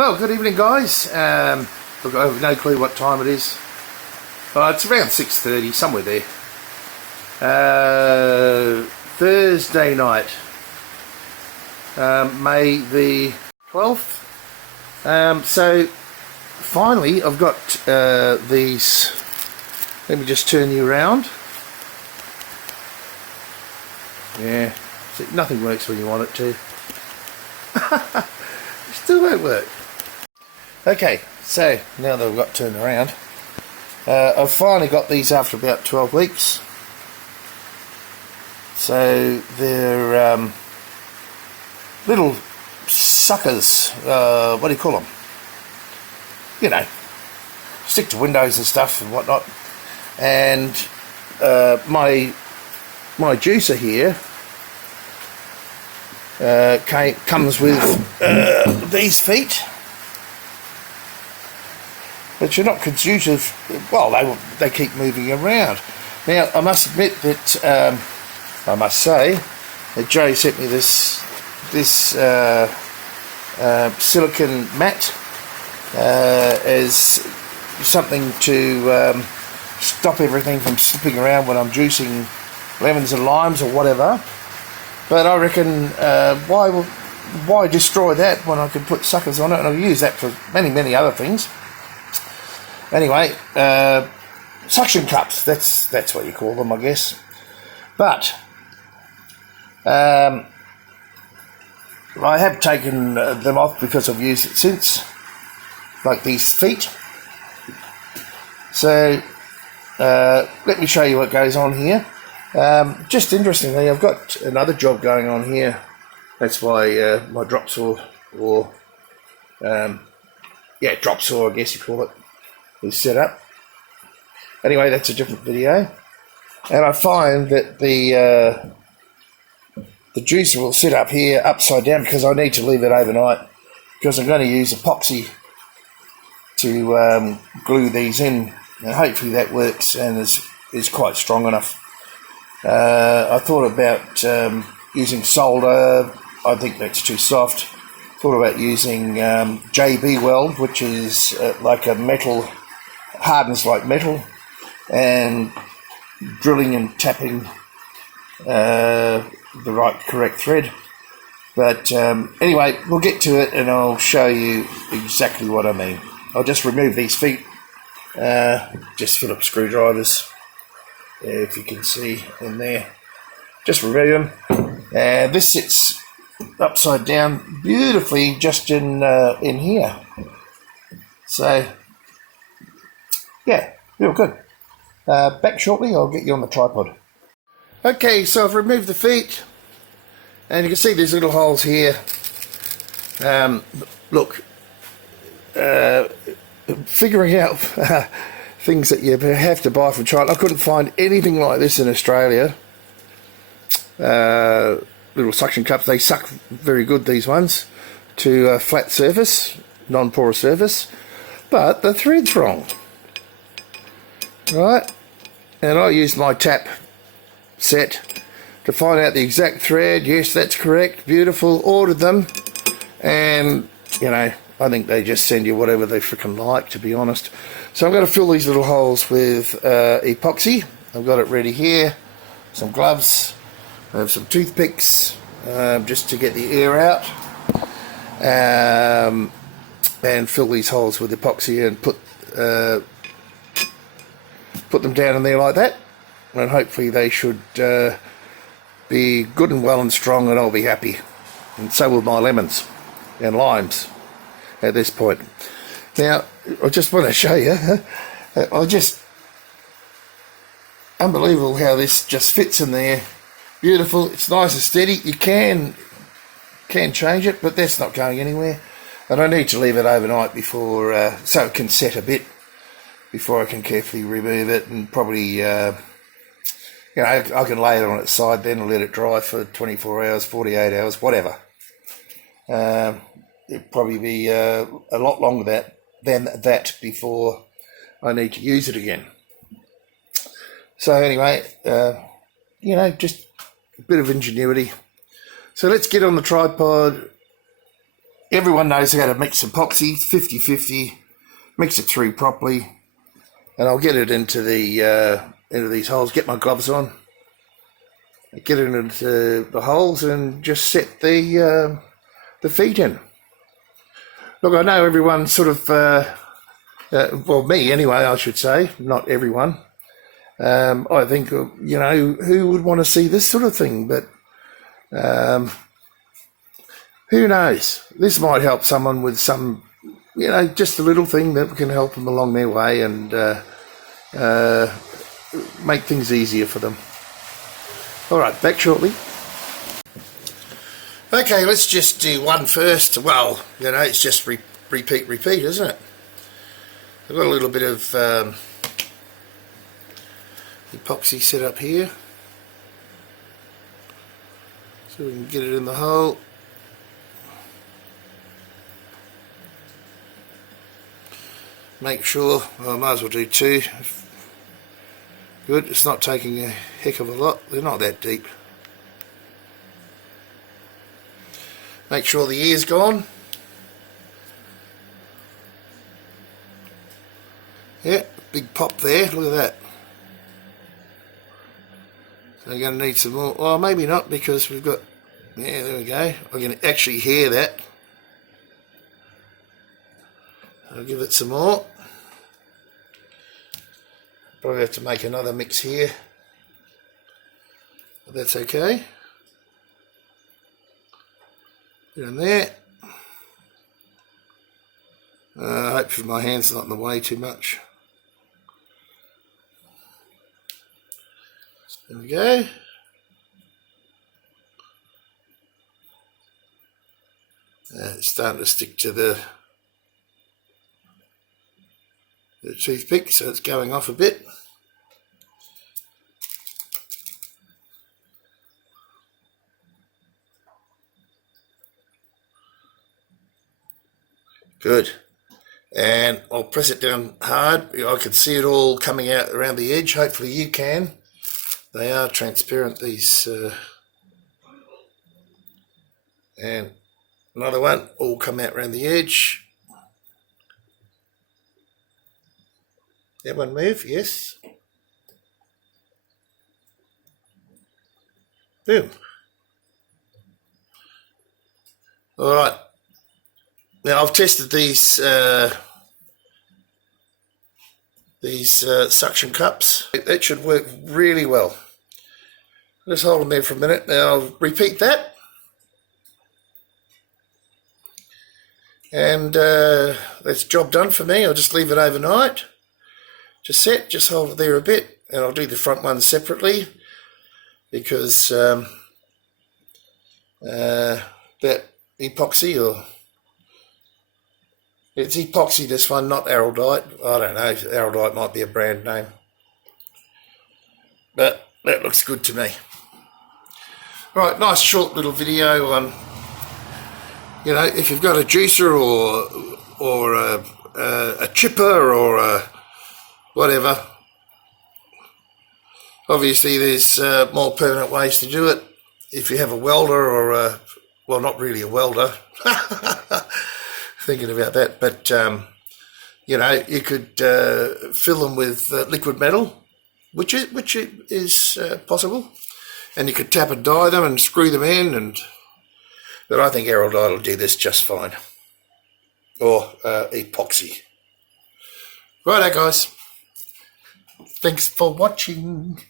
Well, good evening, guys. Look, I have no clue what time it is. It's around 6:30, somewhere there. Thursday night, May the 12th. So finally, I've got these. Let me just turn you around. Yeah, see, nothing works when you want it to. It still won't work. Okay, so now that I've got turned around, I've finally got these after about 12 weeks. So they're little suckers, what do you call them? You know, stick to windows and stuff and whatnot. And my juicer here comes with these feet, which are not conducive. Well, they keep moving around. Now, I must admit that I must say that Joe sent me this silicone mat as something to stop everything from slipping around when I'm juicing lemons and limes or whatever. But I reckon why destroy that when I could put suckers on it, and I'll use that for many other things. Anyway, suction cups, that's what you call them, I guess. But I have taken them off because I've used it since, like these feet. So let me show you what goes on here. Just interestingly, I've got another job going on here. That's why my drop saw, or drop saw, I guess you call it, is set up. Anyway, that's a different video. And I find that the juicer will sit up here upside down because I need to leave it overnight, because I'm going to use epoxy to glue these in, and hopefully that works and is quite strong enough. I thought about using solder. I think that's too soft. Thought about using JB weld, which is like a metal, hardens like metal, and drilling and tapping the correct thread. But anyway, we'll get to it and I'll show you exactly what I mean. I'll just remove these feet, just Phillips screwdrivers, if you can see in there. Just remove them. And this sits upside down beautifully just in here. So yeah, real good. Back shortly. I'll get you on the tripod. Okay, so I've removed the feet, and you can see these little holes here. Look, figuring out things that you have to buy from China. I couldn't find anything like this in Australia. Little suction cups. They suck very good, these ones, to a flat surface, non-porous surface, but the thread's wrong. Right, and I used my tap set to find out the exact thread. Yes, that's correct, beautiful. Ordered them, and you know, I think they just send you whatever they freaking like, to be honest. So I'm going to fill these little holes with epoxy. I've got it ready here. Some gloves. I have some toothpicks just to get the air out, and fill these holes with epoxy and put them down in there like that, and hopefully they should be good and well and strong, and I'll be happy, and so will my lemons and limes at this point. Now I just want to show you, unbelievable how this just fits in there. Beautiful. It's nice and steady. You can change it, but that's not going anywhere, and I need to leave it overnight before so it can set a bit before I can carefully remove it, and probably you know, I can lay it on its side then and let it dry for 24 hours, 48 hours, whatever. It'll probably be a lot longer than that before I need to use it again. So anyway, you know, just a bit of ingenuity. So let's get on the tripod everyone knows how to mix epoxy, 50-50, mix it through properly, and I'll get it into these holes, get my gloves on, get it into the holes and just set the feet in. Look, I know everyone sort of, well, me anyway, I should say, not everyone. I think, who would want to see this sort of thing? But who knows? This might help someone with some, just a little thing that can help them along their way and make things easier for them. All right, back shortly. Okay, let's just do one first. Well, it's just repeat, isn't it? I've got a little bit of epoxy set up here, so we can get it in the hole. Make sure, well, I might as well do two. Good, it's not taking a heck of a lot, they're not that deep. Make sure the ear's gone. Yeah, big pop there, look at that. So you're going to need some more, well maybe not, because we've got, yeah, there we go. I can actually hear that. I'll give it some more. Probably have to make another mix here, but that's okay. Put it in there. Hopefully my hand's not in the way too much. There we go. It's starting to stick to the toothpick, so it's going off a bit. Good. And I'll press it down hard. I can see it all coming out around the edge. Hopefully you can. They are transparent, these. And another one, all come out around the edge. That one move, yes. Boom. All right. Now I've tested these suction cups. That should work really well. Just hold them there for a minute. Now I'll repeat that. And that's job done for me. I'll just leave it overnight. Just set, just hold it there a bit, and I'll do the front one separately because that epoxy, or it's epoxy, this one, not Araldite. I don't know, Araldite might be a brand name, but that looks good to me. Right, nice short little video on, if you've got a juicer or a chipper or a whatever. Obviously there's more permanent ways to do it. If you have a welder or a, well, not really a welder, thinking about that, but you could fill them with liquid metal, which is possible, and you could tap and dye them and screw them in, but I think Araldite will do this just fine, or epoxy. Righto guys. Thanks for watching.